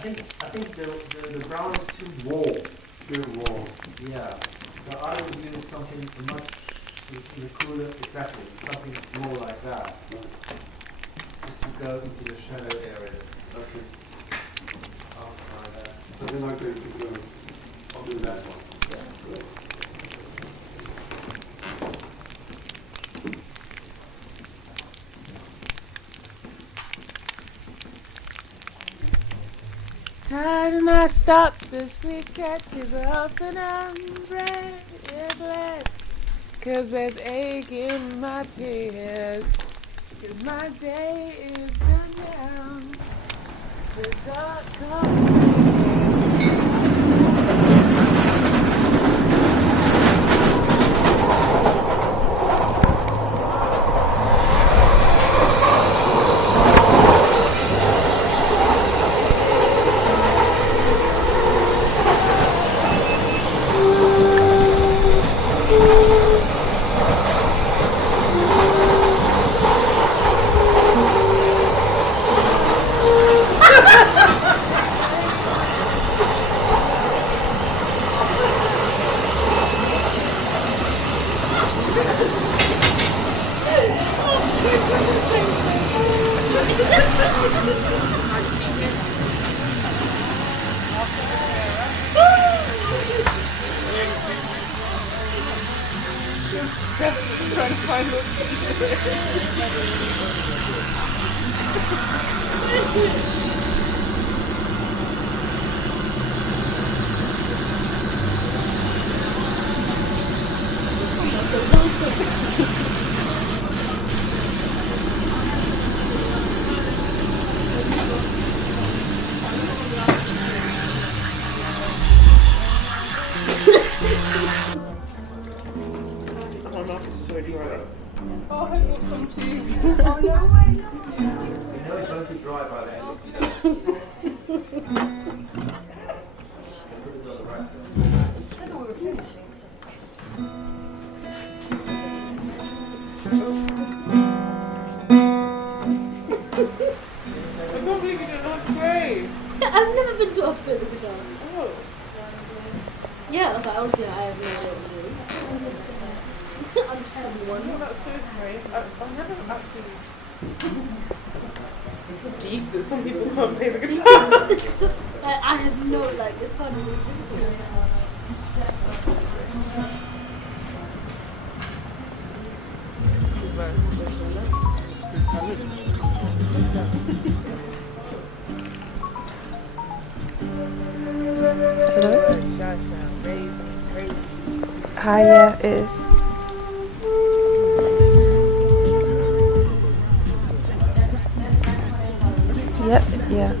think the ground is too wall. Too wall. Yeah. So I would use something much cooler, exactly, something more like that. Just to go into the shadow areas. Okay. I'll try that. So then I'm going to do, I'll do that one. Yeah. Good. Try to not stop the sweet catches up and I'm breathless. Cause there's ache in my tears. Cause my day is done now. The dark comes. Trying to find I'm not so dry. Oh, I got some tea. Oh, no. You know it's going to dry by the end of the day. Put it on the rack. I can't believe you did not pray. I've never been to Oxford with a guitar. Oh. Yeah, okay, obviously I have no idea what to do. I'm just having one. Oh, that's so nice. I've never actually deep that some people can't play the guitar. I have no, like, it's fun really difficult. Hi, yeah, it is. Yep, yeah.